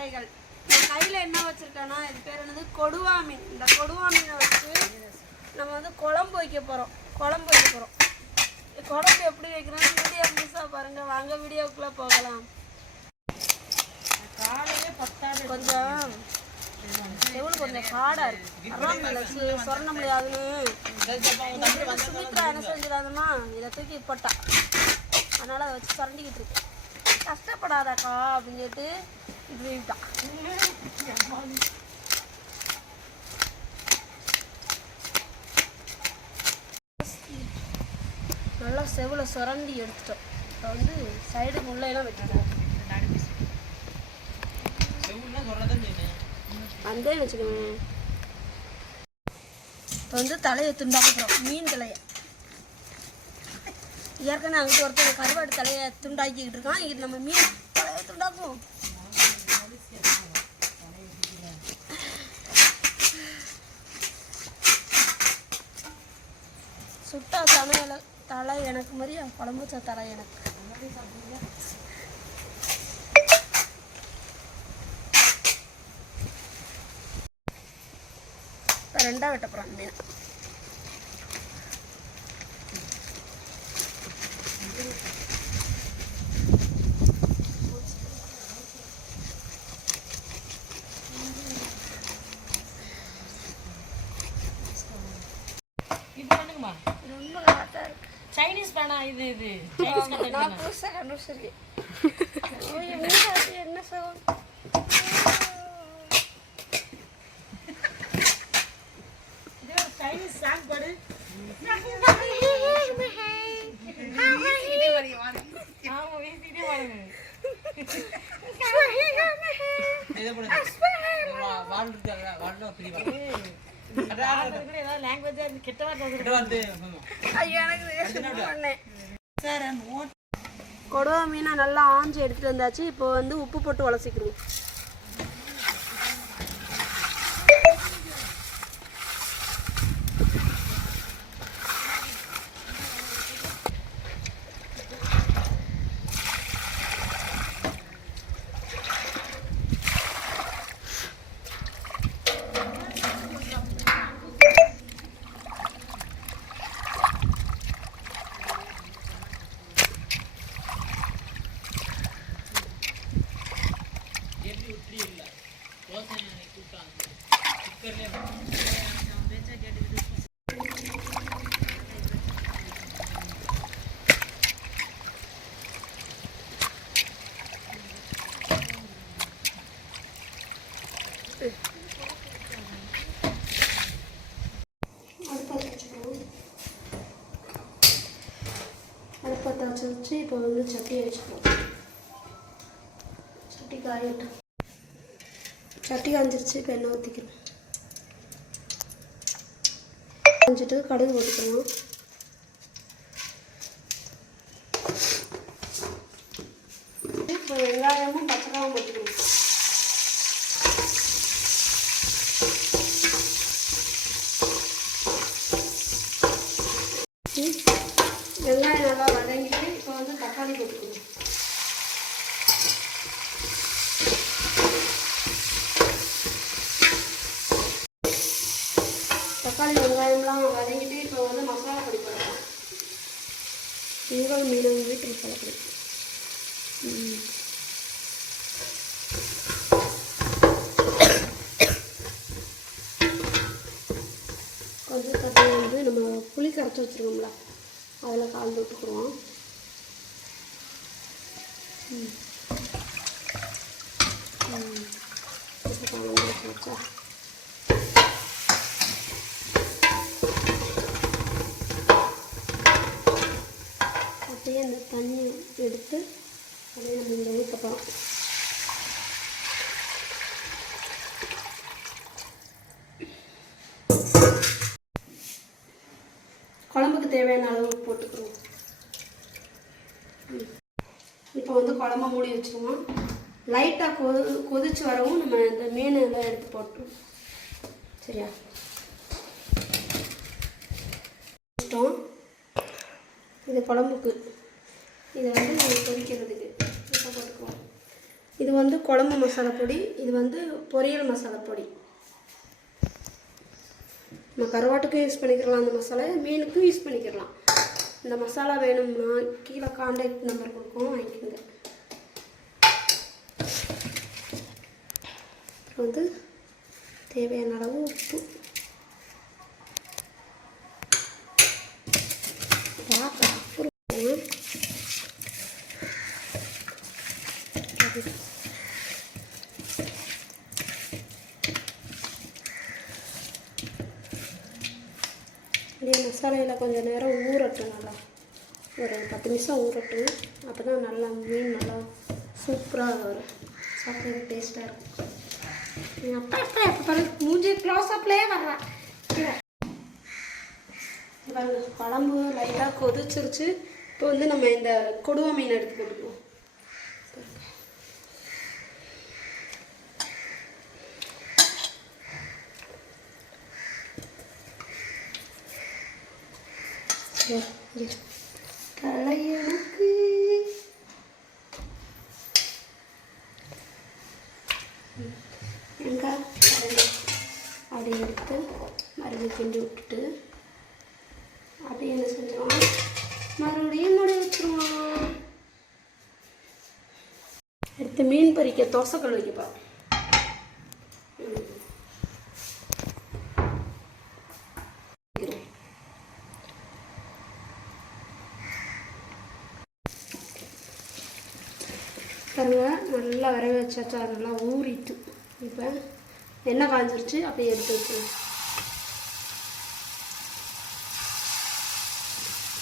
வரைகள் கையில் என்ன வச்சுருக்கேன்னா இது பேர் என்னது? கொடுவா மீன் இந்த கொடுவா மீனை வச்சு நம்ம வந்து குழம்பு வைக்க போகிறோம் குழம்பு வைக்க போகிறோம் குழம்பு எப்படி வைக்கிறோம்னு வீடியோ மிஸ்ஸாக பாருங்கள் வாங்க வீடியோக்குள்ளே போகலாம். கொஞ்சம் எவ்வளோ கொஞ்சம் காடாக இருக்கு. அதான் மேலே சொரண முடியாதுன்னு சுமித்ரா என்ன செஞ்சிடாதுமா இதை தூக்கி போட்டா. அதனால் அதை வச்சு சுரண்டிக்கிட்டு இருக்கு. கஷ்டப்படாதாக்கா அப்படின்னு சொல்லிட்டு நல்லா செவில் சுரண்டி எடுத்துட்டோம். இப்போ வந்து சைடு முள்ளையெல்லாம் வெட்டிடுவோம் செவ்னா வச்சுக்கோங்க. இப்போ வந்து தலையை துண்டாக்குறோம் மீன் தலையை. ஏற்கனவே அங்கிட்டு ஒருத்தர் கருவாடு தலையை துண்டாக்கிக்கிட்டு இருக்கான். இது நம்ம மீன் தலையை துண்டாக்குவோம். சுட்டா சமையல தலை எனக்கு மாதிரியா குழம்பு வச்ச தலை எனக்கு. இப்போ ரெண்டாக வெட்ட போகிறோம் மீன் இது இது கட்டை நான் கண்டுபிடிச்சிருக்கேன். என்ன சவுண்ட்? சைனீஸ் சாங் பாடு. ஆமா வீசிட்டே போடுங்க. வா- வால் இருக்குல்ல, வால்ல பிரி வால். அது கூட ஏதாவது லாங்குவேஜா கெட்ட வார்த்தை வந்துருக்கு வார்த்தை. ஐயோ எனக்கு பண்ணேன். சார் கொடுவா மீனை நல்லா ஆஞ்சு எடுத்துட்டு வந்தாச்சு. இப்போ வந்து உப்பு போட்டு உலசிக்கிறோம். அடுப்பத்தை வச்சுக்கணும் அடுப்பத்தை வச்சு வச்சு இப்போ வந்து சட்டியை வச்சுக்கணும் சட்டி காயட்டும் சட்டி காஞ்சிருச்சு கடுகு போட்டுக்கணும். இப்போ வெங்காயமும் பச்சைக்காவும் போட்டுக்கணும் ம். வெங்காயம் நல்லா வதங்கிட்டு இப்போ வந்து தக்காளி போட்டுக்கணும் தக்காளி இதெல்லாம் வதங்கிட்டு இப்போ வந்து மசாலா பொடி போடலாம். உங்கள் மீன் வீட்டு மசாலா பொடி. கொஞ்சம் தண்ணி வந்து நம்ம புளி கரைச்சி வச்சுருக்கோம்ல அதில் கலந்து விட்டுக்குருவோம் ம். ம். கலந்து வச்சா அப்படியே அந்த தண்ணி எடுத்து அப்படியே நம்ம இந்த ஊற்ற போகிறோம் குழம்புக்கு தேவையான அளவு போட்டுக்கிறோம் இப்போ வந்து குழம்ப மூடி வச்சுருவோம் லைட்டாக கொது கொதிச்சு வரவும் நம்ம இந்த மீன் எல்லாம் எடுத்து போட்டுருவோம் சரியா? வச்சிட்டோம். இது குழம்புக்கு இதை வந்து கொதிக்கிறதுக்கு இப்போ போட்டுக்குவோம். இது வந்து குழம்பு மசாலா பொடி இது வந்து பொரியல் மசாலா பொடி. நம்ம கருவாட்டுக்கும் யூஸ் பண்ணிக்கிறலாம் அந்த மசாலா மீனுக்கும் யூஸ் பண்ணிக்கிறலாம் இந்த மசாலா வேணும்னா கீழே காண்டாக்ட் நம்பர் கொடுக்கும் வாங்கிக்கோங்க. அப்புறம் வந்து தேவையான அளவு உப்பு. பார்க்கலாம் அப்புறம் அது இதே மசாலையில் கொஞ்சம் நேரம் ஊறட்டும் நல்லா. ஒரு பத்து நிமிஷம் ஊறட்டும். அப்போ தான் நல்லா மீன் நல்லா சூப்பராக வரும். சாப்பிட்றது டேஸ்ட்டாக இருக்கும்? எங்கள் அப்பா அப்பா எப்போ பாரு மூஞ்சி க்ளோஸ் அப்லேயே வர்றேன் குழம்பு லைட்டாக கொதிச்சிருச்சு. இப்போ வந்து நம்ம இந்த கொடுவா மீன் எடுத்து போட்டுக்குவோம் தலை எனக்கு எங்க அப்படி எடுத்து மறுபடியும் கிண்டி விட்டுட்டு அப்படியே என்ன செஞ்சோம் மறுபடியும் மூடி வச்சுருவோம். எடுத்து மீன் பொரிக்க தோசைக்கல் வைக்கப்பா பாருங்க நல்லா விரவி வச்சாச்சா? நல்லா ஊறிட்டு. இப்போ எண்ணெய் காஞ்சிருச்சு அப்படியே எடுத்து வச்சிருவோம்.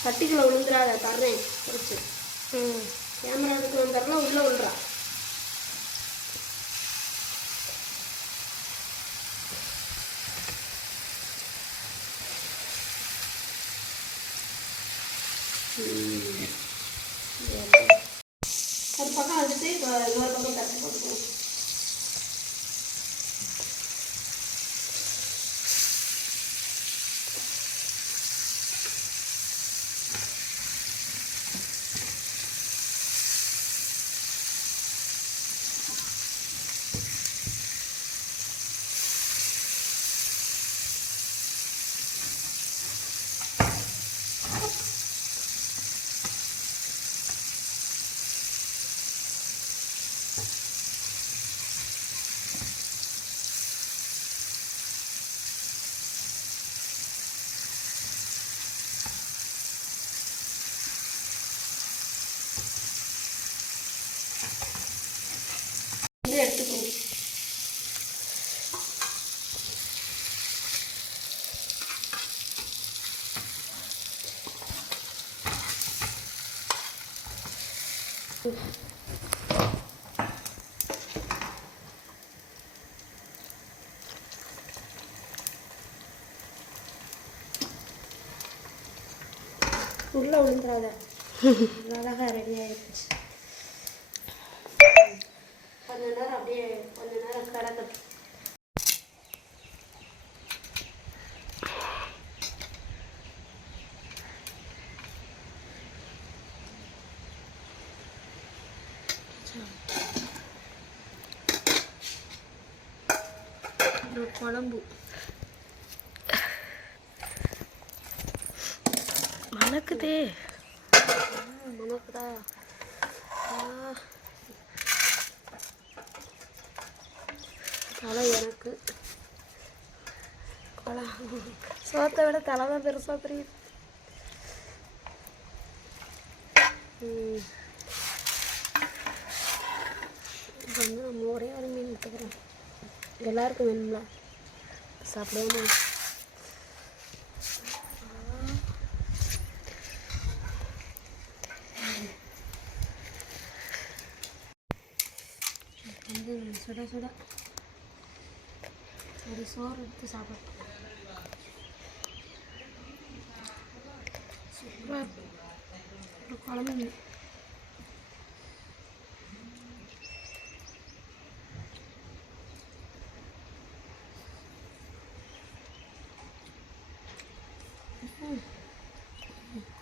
சட்டிக்குள்ள விழுந்துடாத தர்றேன் பிடிச்சி ம். கேமரா எடுத்து வந்துடுறா உள்ளே விழுறா ஒரு பக்கம் வச்சுட்டு இப்போ இன்னொரு பக்கம் தட்டு போட்டுக்கணும் வந்து எடுத்துக்கணும் உள்ள விழுந்துடாத அழகாக ரெடி ஆயிருச்சு கொஞ்ச நேரம் அப்படியே கொஞ்ச நேரம் கிடக்கட்டும் குழம்பு. மணக்குதே. மணக்குதா. தலை எனக்கு சோத்தை விட தலை தான் பெருசாக தெரியுது ம். இப்போ வந்து நம்ம ஒரே ஒரு மீன் எடுத்துக்கிறோம். எல்லாருக்கும் வேணும்ல? சாப்பிடுவோமா? வந்து சுட சுட ஒரு சோறு எடுத்து சாப்பிடும் சூப்பராக இருக்கும் குழம்பு.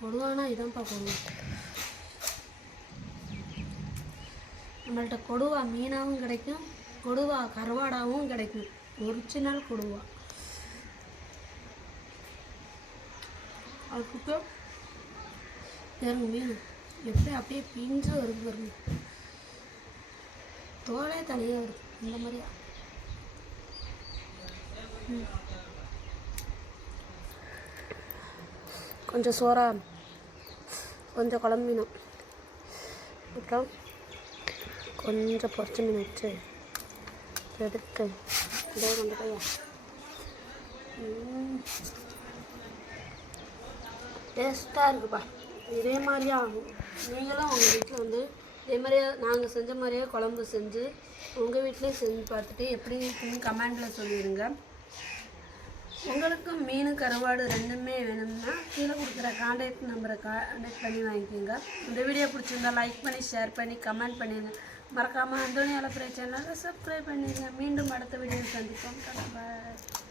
கொடுவானா இதான்ப்பா பார்க்கணும் நம்மள்ட்ட கொடுவா மீனாகவும் கிடைக்கும் கொடுவா கருவாடாகவும் கிடைக்கும். ஒரிஜினல் கொடுவா. அதுக்கு பாருங்க மீன் எப்படி அப்படியே பிஞ்சு வருது பாருங்க. தோலே தனியாக வருது இந்த மாதிரியா. கொஞ்சம் சோறாக கொஞ்சம் குழம்பு மீனும் அப்புறம் கொஞ்சம் பொரிச்ச மீன் வச்சு எடுத்து இதே கொண்டு போய் டேஸ்ட்டாக இருக்குப்பா. இதே மாதிரியே ஆகும். நீங்களும் உங்கள் வீட்டில் வந்து இதே மாதிரியே நாங்கள் செஞ்ச மாதிரியே குழம்பு செஞ்சு உங்கள் வீட்லேயும் செஞ்சு பார்த்துட்டு எப்படி இருக்குன்னு கமெண்டில் சொல்லிடுங்க உங்களுக்கும் மீன் கருவாடு ரெண்டுமே வேணும்னா கீழே கொடுக்குற காண்டாக்ட் நம்பரை காண்டாக்ட் பண்ணி வாங்கிக்கோங்க. இந்த வீடியோ பிடிச்சிருந்தா லைக் பண்ணி ஷேர் பண்ணி கமெண்ட் பண்ணிடுங்க மறக்காமல் அந்தோனி அலப்புரை சேனலை சப்ஸ்கிரைப் பண்ணிடுங்க மீண்டும் அடுத்த வீடியோ சந்திப்போம். பாய்